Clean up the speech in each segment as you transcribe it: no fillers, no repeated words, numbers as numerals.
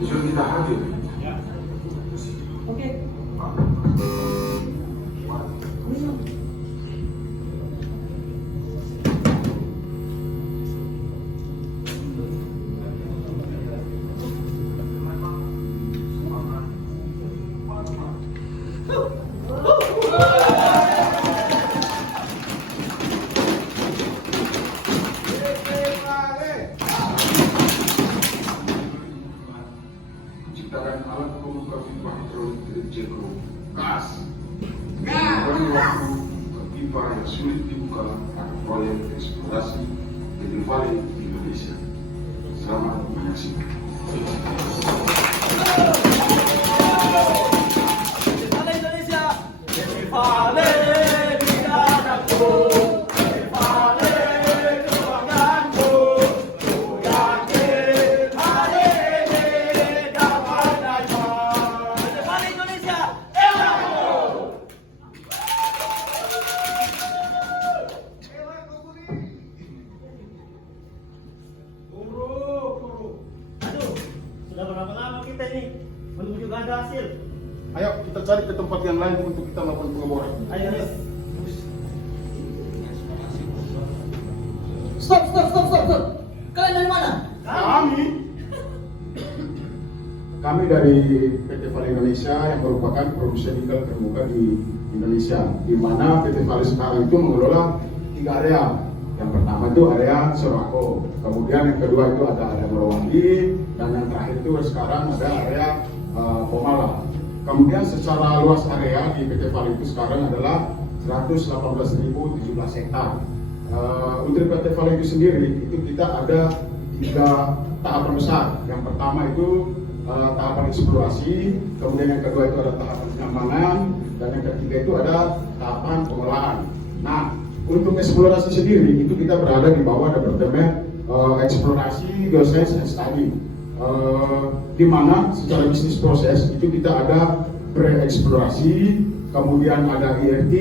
Sudah kita hadir. Oke. Menciptakan alat pembuka pipa hidrolik dari Jekro gas. Bagi waktu pipa yang sulit dibuka akan proyek eksplorasi dari Valley di Indonesia. Selamat menyaksikan. Valley Indonesia. Valley Indonesia. Sudah berapa lama kita ini menuju ke hasil? Ayo kita cari ke tempat yang lain untuk kita melakukan pengeboran. Ayo. Stop. Kalian dari mana? Kami dari PT Valley Indonesia yang merupakan produsen nikel terbuka di Indonesia, di mana PT Valley sekarang itu mengelola 3 area. Yang pertama itu area Sorako, kemudian yang kedua itu ada area Merawangi, dan yang terakhir itu sekarang ada area Pomala. Kemudian secara luas area di PT Valley itu sekarang adalah 118.017 hektar. Untuk PT Valley itu sendiri itu kita ada 3 tahapan besar. Yang pertama itu tahapan eksplorasi, kemudian yang kedua itu ada tahapan pengembangan, dan yang ketiga itu ada tahapan pengolahan. Nah, untuk eksplorasi sendiri itu kita berada di bawah departemen eksplorasi, geoscience, and study, di mana secara bisnis proses itu kita ada pre-eksplorasi, kemudian ada IRT,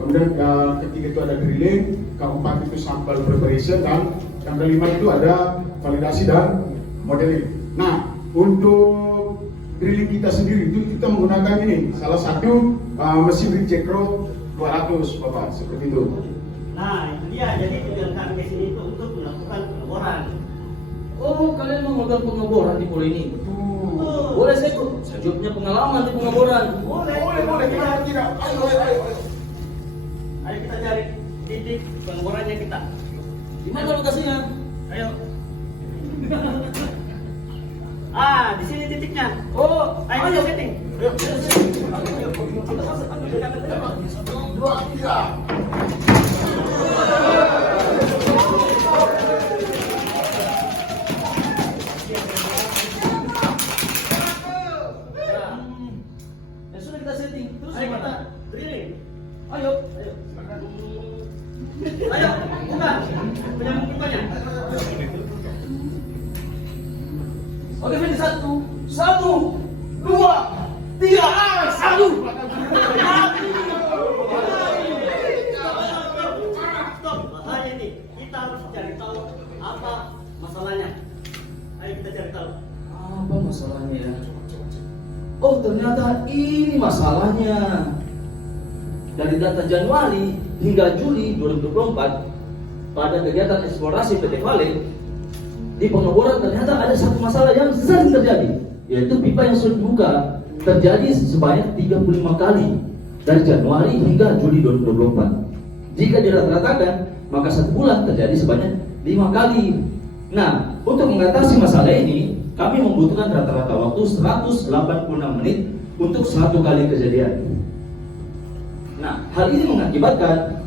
kemudian ketiga itu ada drilling, keempat itu sample preparation, dan yang kelima itu ada validasi dan modeling. Nah, untuk drilling kita sendiri itu kita menggunakan ini salah satu mesin Jekro 200, Bapak, seperti itu. Nah, itu dia. Jadi tujuan kami ke sini itu untuk melakukan pengeboran. Oh, kalian mau melakukan pengeboran di pulau ini? Boleh saya ikut? Saya juga punya pengalaman di pengeboran. Boleh. Tidak. Ayo. Ayo kita cari titik pengeborannya kita. Di mana lokasinya? Ayo. Di sini titiknya. Oh, Ayo kita setting. Ayo. 2, 3. Ya sudah kita setting. Terus Ayo kita gimana? drilling. Ayo. Ayo, buka. Penyambung pipanya. Oke, Fendi, 1, 2, 3, 1. Stop. Bahaya ini. Kita harus cari tahu apa masalahnya. Ayo kita cari tahu. Apa masalahnya? Oh, ternyata ini masalahnya. Dari data Januari hingga Juli 2024 pada kegiatan eksplorasi PT Valley di pengeboran ternyata ada satu masalah yang sering terjadi, yaitu pipa yang sulit dibuka. terjadi sebanyak 35 kali dari Januari hingga Juli 2024. Jika dirata-ratakan, maka 1 bulan terjadi sebanyak 5 kali. Nah, untuk mengatasi masalah ini, kami membutuhkan rata-rata waktu 186 menit untuk 1 kali kejadian. Nah, hal ini mengakibatkan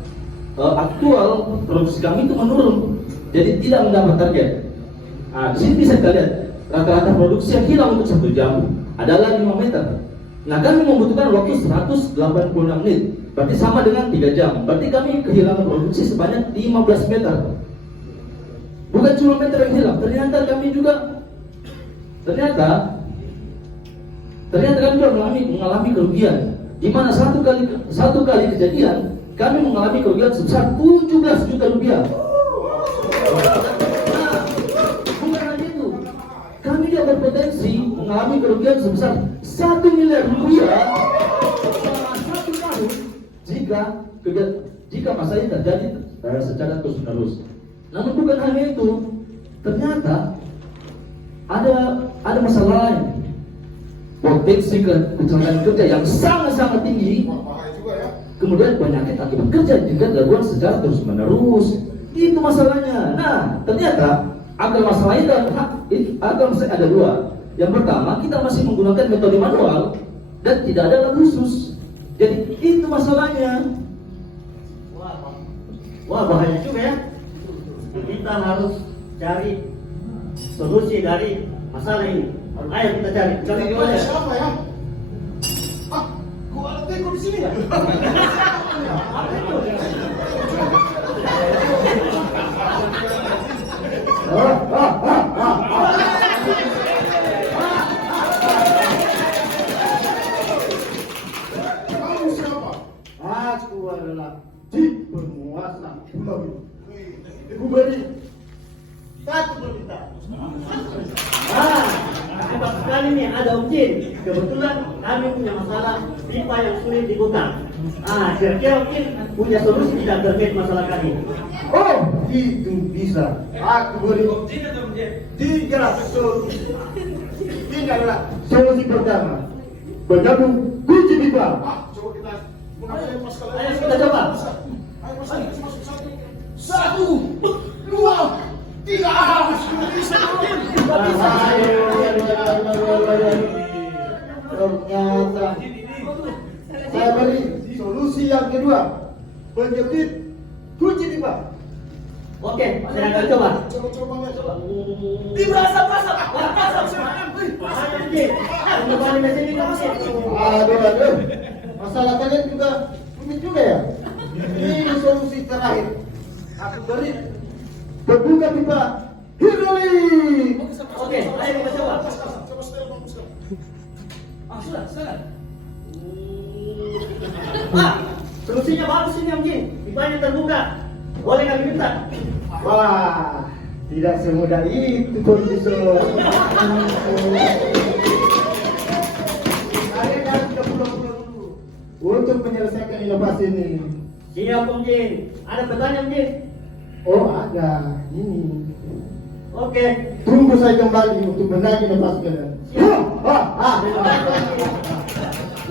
aktual produksi kami itu menurun, jadi tidak mendapat target. Nah, di sini bisa kita lihat rata-rata produksi yang hilang untuk 1 jam adalah 5 meter. Nah, kami membutuhkan waktu 186 menit, berarti sama dengan 3 jam. Berarti kami kehilangan produksi sebanyak 15 meter. Bukan cuma meter yang hilang, ternyata kami kami juga mengalami kerugian, di mana satu kali kejadian kami mengalami kerugian sebesar 17 juta rupiah. Nah, bukan hanya itu, kami juga berpotensi mengalami kerugian sebesar 1 miliar rupiah selama 1 tahun jika masalah ini terjadi secara terus-menerus. Namun bukan hanya itu, ternyata ada masalah lain. Potensi kecelakaan kerja yang sangat-sangat tinggi. Bahaya juga ya. Kemudian penyakit akibat kerja juga gangguan secara terus-menerus. Itu masalahnya. Nah, ternyata agar masalah itu ada 2. Yang pertama, kita masih menggunakan metode manual dan tidak ada alat khusus. Jadi itu masalahnya. Wah, bahaya juga ya. Kita harus cari solusi dari masalah ini. Ayo kita cari. Cari di mana? Siapa ya? Ah, gua ada teko di sini ya. Apa itu? Kamu siapa? Aku adalah penguasa pulau ini. Ibu beri 1 juta. Hebat sekali nih, ada Om Jin. Kebetulan kami punya masalah pipa yang sulit dibuka. Kira-kira mungkin punya solusi tidak terkait masalah kami. Oh, itu bisa. Aku beri 3 solusi. Ini adalah solusi pertama. Penggabung kunci pipa. Coba kita gunakan pas kalian. Ayo kita coba. Ayo mas, masuk 1, 2, 3. Bisa. Ternyata saya beri solusi yang kedua. Penjepit kunci pipa. Oke, saya akan coba. Coba lihat. Bahaya Om Jin. Kembali ke sini Om Jin. Aduh. Masalah kalian juga rumit juga ya. Ini solusi terakhir. Aku beri pembuka pipa hidrolik. Oke, ayo kita coba. Coba setel bagus kan. Silakan. Solusinya bagus ini Om Jin. Pipanya terbuka. Boleh kami minta? Wah, tidak semudah itu Profesor. Saya kan sudah pulang-pulang dulu untuk menyelesaikan inovasi ini. Siap Om Jin. Ada pertanyaan Om Jin? Oh, ada ini. Oke. Tunggu saya kembali untuk menagih inovasi kalian.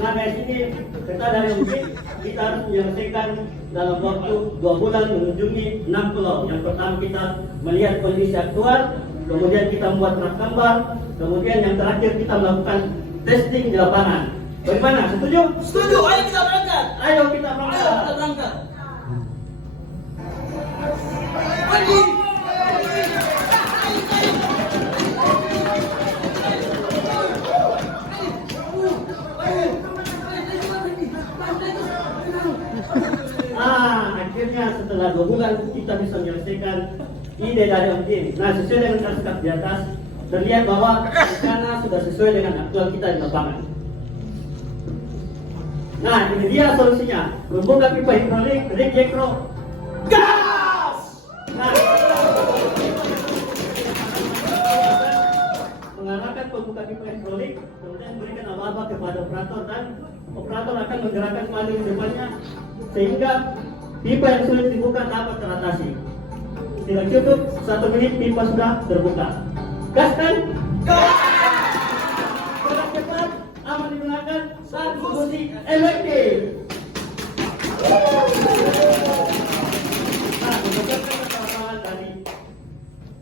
Nah dari sini kita dari Om Jin kita harus menyelesaikan dalam waktu 2 bulan mengunjungi 6 pulau. Yang pertama kita melihat kondisi aktual, kemudian kita membuat draft gambar, kemudian yang terakhir kita melakukan testing di lapangan. Bagaimana? Setuju? Setuju, ayo kita berangkat. Ayo kita berangkat. Ayo kita berangkat. Akhirnya setelah 2 bulan kita bisa menyelesaikan ide dari Om Jin. Nah, sesuai dengan naskah di atas, terlihat bahwa rencana sudah sesuai dengan aktual kita di lapangan. Nah, ini dia solusinya. Membuka pipa hidrolik, rig jekro, gas! Nah, mengarahkan pembuka pipa hidrolik, kemudian berikan aba-aba kepada operator dan operator akan menggerakkan palu di depannya sehingga pipa yang sulit dibuka dapat teratasi. Tidak cukup 1 menit pipa sudah terbuka. Gas kan? Gas! Gerak cepat, aman digunakan dan solusi efektif. Nah, berdasarkan keterangan tadi,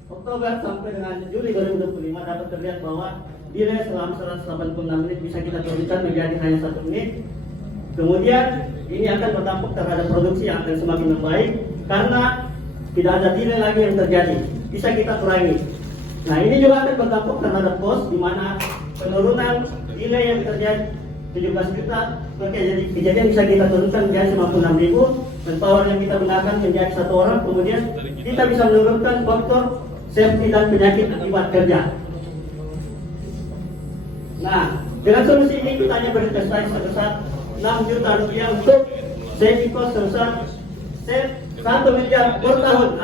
Oktober sampai dengan Juli 2025 dapat terlihat bahwa delay selama 186 menit bisa kita turunkan menjadi hanya 1 menit. Kemudian ini akan berdampak terhadap produksi yang akan semakin membaik karena tidak ada delay lagi yang terjadi. Bisa kita kurangi. Nah, ini juga akan berdampak terhadap cost di mana penurunan delay yang terjadi 17 juta, oke, jadi kejadian bisa kita turunkan menjadi 56.000, dan power yang kita gunakan menjadi 1 orang, kemudian kita bisa menurunkan faktor safety dan penyakit akibat kerja. Nah, dengan solusi ini kita hanya berinvestasi sebesar 6 juta rupiah untuk safety cost sebesar 1 miliar per tahun.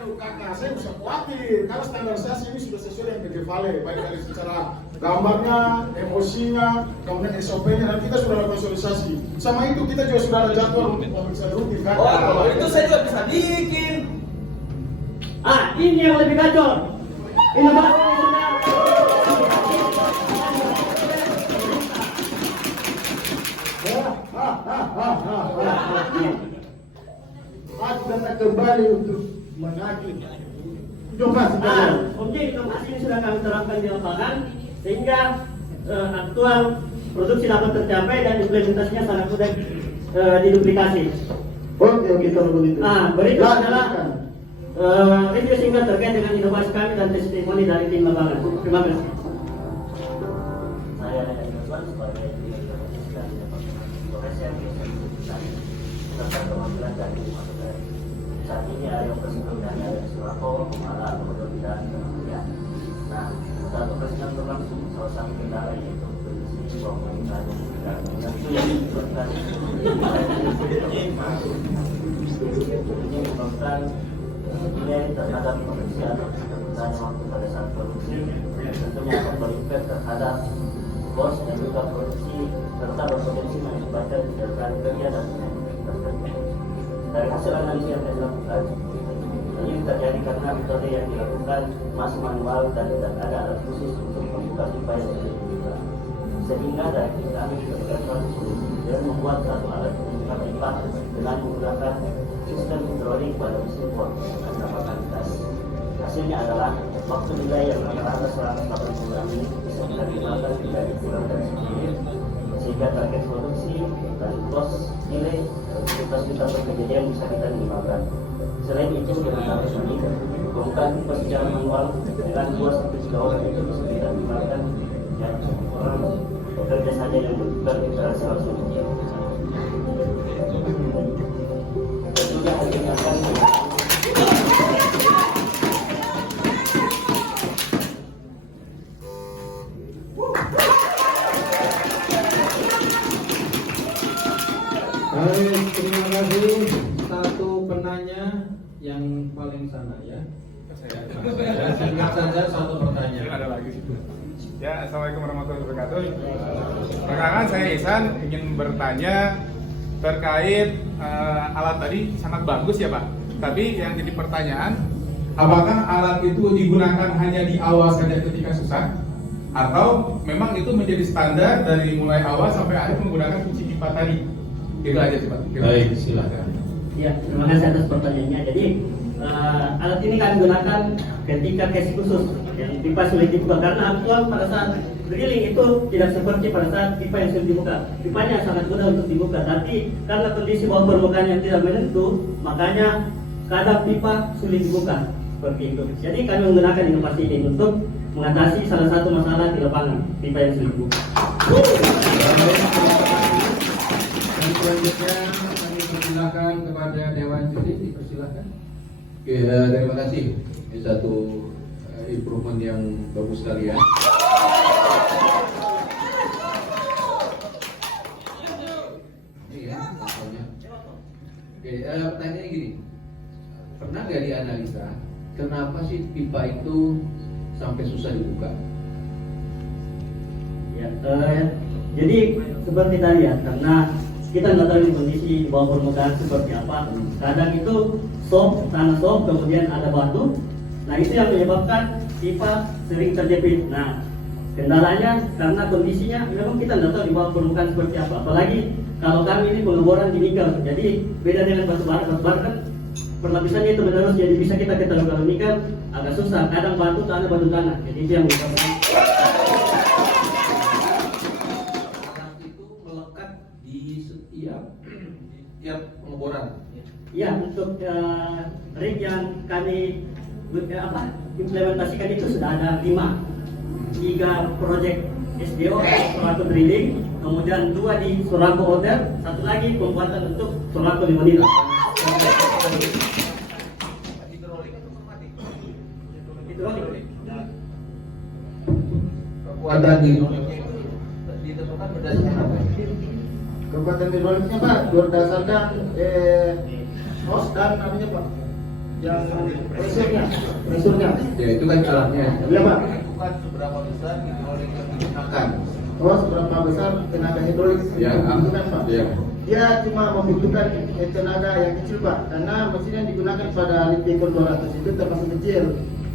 Aduh kakak, saya bisa khawatir karena standarisasi ini sudah sesuai dengan PT Vale, baik dari secara gambarnya, emosinya, kemudian SOP-nya, dan kita sudah lakukan sosialisasi. Sama itu kita juga sudah ada jadwal untuk pemeriksaan rutin kakak. Oh, kalau itu saya juga bisa bikin. Ini yang lebih kacau. Inovasi yang sudah Aku datang kembali untuk menagih. Coba sekarang. Oke, inovasi ini sudah kami terapkan di lapangan sehingga aktual produksi dapat tercapai dan implementasinya sangat mudah diduplikasi. Oke, kalau begitu. Berikut adalah review singkat terkait dengan inovasi kami dan testimoni dari tim lapangan. Terima kasih. Saya Reza Irfan sebagai Direktur Logistik dan Indonesia serta perwakilan dari Masyarakat. Saat ini ada presiden dari ada Surako, Kepala Kemudian dan Kemudian. Nah, satu presiden berlangsung salah satu kendala yaitu kondisi bahwa kita ada dan ini menyebabkan nilai terhadap pemeriksaan dan waktu pada saat produksi tentunya akan berimpact terhadap bos dan juga produksi serta berpotensi mengakibatkan kecelakaan kerja dan penyakit. Dari hasil analisis yang saya lakukan, ini terjadi karena metode yang dilakukan masih manual dan tidak ada alat khusus untuk membuka pipa yang dibuka. Sehingga dari kami berkaitan dengan membuat satu alat pembuka pipa dengan menggunakan sistem hidrolik pada mesin port dengan kapasitas. Hasilnya adalah waktu nilai yang rata-rata selama 80 menit bisa dilakukan menjadi kurang dari 10 menit, sehingga target produksi dan kos nilai 17 juta per kejadian bisa kita minimalkan. Selain itu, dengan target ini, pembukaan pipa secara manual dengan 2-3 orang itu bisa kita minimalkan ya, orang bekerja saja yang membutuhkan interaksi langsung. Tentunya hasilnya akan terima kasih. Satu penanya yang paling sana ya. Singkat saja satu pertanyaan. Ada lagi. Ya, assalamualaikum warahmatullahi wabarakatuh. Perkenalkan, saya Ihsan, ingin bertanya terkait alat tadi sangat bagus ya Pak. Tapi yang jadi pertanyaan, apakah alat itu digunakan hanya di awal saja ketika susah, atau memang itu menjadi standar dari mulai awal sampai akhir menggunakan kunci pipa tadi? Itu aja sih Pak. Baik, silakan. Ya, terima kasih atas pertanyaannya. Jadi alat ini kami gunakan ketika case khusus yang pipa sulit dibuka karena aktual pada saat drilling itu tidak seperti pada saat pipa yang sulit dibuka. Pipanya sangat mudah untuk dibuka, tapi karena kondisi bawah permukaan yang tidak menentu, makanya kadang pipa sulit dibuka seperti itu. Jadi kami menggunakan inovasi ini untuk mengatasi salah satu masalah di lapangan pipa yang sulit dibuka. Dan selanjutnya kami persilakan kepada Dewan Juri, dipersilakan. Oke, terima kasih. Ini satu improvement yang bagus sekali ya. Ini ya, contohnya. Oke, pertanyaannya gini. Pernah nggak dianalisa kenapa sih pipa itu sampai susah dibuka? Ya, jadi seperti tadi ya, karena kita nggak tahu ini kondisi di bawah permukaan seperti apa. Kadang itu tanah soft, kemudian ada batu, Nah itu yang menyebabkan pipa sering terjepit. Nah kendalanya karena kondisinya memang kita tidak tahu di bawah permukaan seperti apa. Apalagi kalau kami ini pengeboran di nikel, jadi beda dengan batu bara. Batu bara kan perlapisannya itu menerus, jadi bisa kita ketahui. Kalau nikel agak susah, kadang batu tanah. Jadi itu yang menyebabkan. Itu melekat di setiap pengeboran. Ya, untuk rig yang kami implementasikan itu sudah ada 3 proyek SDO atau Sorako Drilling, kemudian 2 di Sorako Order, 1 lagi pembuatan untuk Sorako Limonita. Hidrolik. Kekuatan hidroliknya itu ditentukan berdasarkan apa? Kekuatan hidroliknya Pak berdasarkan hos dan namanya Pak, yang presurnya. Ya itu kan alatnya. Iya Pak. Bukan seberapa besar hidrolik yang digunakan. Hos berapa besar tenaga hidrolik Ya, itu kan Pak. ya. Dia cuma membutuhkan tenaga yang kecil Pak, karena mesin yang digunakan pada Litikon 200 itu termasuk kecil.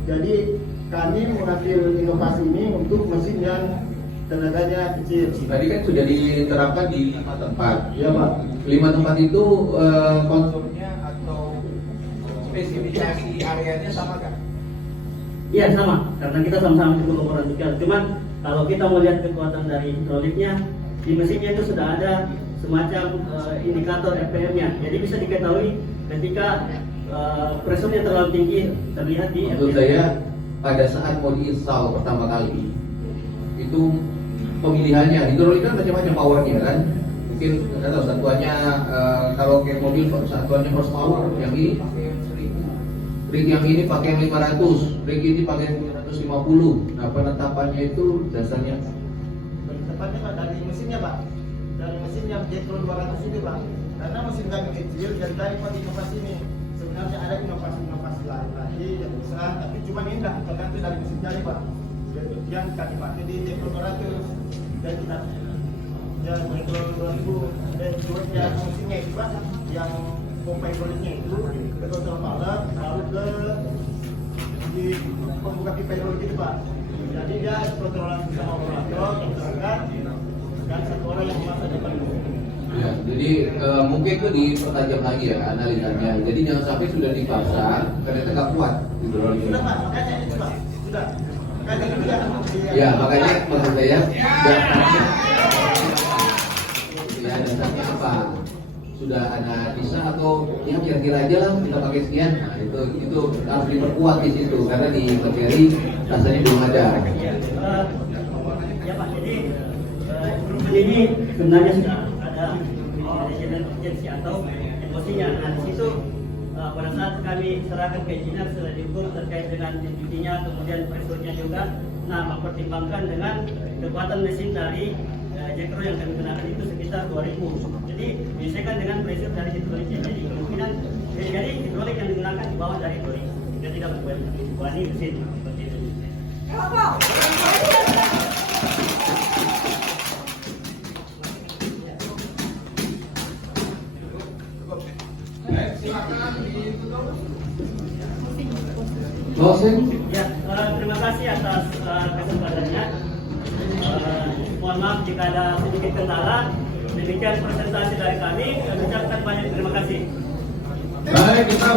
Jadi kami mengambil inovasi ini untuk mesin yang tenaganya kecil. Tadi kan sudah diterapkan di 5 tempat. Iya Pak. 5 tempat itu konturnya atau spesifikasi areanya sama kan? Iya sama, karena kita sama-sama di pengeboran nikel. Cuman kalau kita melihat kekuatan dari hidroliknya, di mesinnya itu sudah ada semacam indikator RPM-nya. Jadi bisa diketahui ketika presurnya terlalu tinggi terlihat di Menurut RPM. saya pada saat mau diinstal pertama kali itu pemilihannya hidrolik kan macam-macam powernya kan. Mungkin nggak tahu satuannya kalau kayak mobil satuannya horsepower, yang ini pakai 1000, rig yang ini pakai yang 500, rig ini pakai 750. Nah penetapannya itu dasarnya Tepatnya Pak dari mesinnya Pak, dari mesin yang Jetron 200 itu Pak. Karena mesin kami kecil dan dari Pak inovasi ini sebenarnya ada inovasi lain lagi yang besar, tapi cuma ini tidak tergantung dari mesin jadi Pak. Yang kami pakai di Jetron 200 dan kita yang Jetron 2000 dan juga mesinnya itu Pak, yang pompa hidroliknya itu ke kontrol palem lalu ke di pembuka pipa hidrolik itu Pak. Jadi dia kontrolan sama operator, misalkan dan 1 orang yang masa depan. ya, jadi mungkin itu dipertajam lagi ya analisanya. Jadi jangan sampai sudah dipasang ternyata nggak kuat hidroliknya. Sudah Pak, makanya itu Pak, sudah. Makanya sudah. Ya makanya maksud saya dasarnya apa? Sudah analisa atau ya kira-kira aja lah kita pakai sekian. Nah, itu harus diperkuat di situ karena di materi rasanya belum ada. Ya Pak, jadi ini sebenarnya sudah ada manajemen urgensi atau emosinya. Nah di situ pada saat kami serahkan ke engineer setelah diukur terkait dengan duty-nya, kemudian presurnya juga, nah mempertimbangkan dengan kekuatan mesin dari Jekro yang kami gunakan itu sekitar 2000. Jadi disesuaikan dengan pressure dari hidroliknya. Jadi kemungkinan jadi hidrolik yang digunakan di bawah dari 2000. Kita tidak membuat wani mesin seperti itu. Closing. Ya, terima kasih atas kesempatannya. Mohon maaf jika ada sedikit kendala. Demikian presentasi dari kami. Kami ucapkan banyak terima kasih. Baik, kita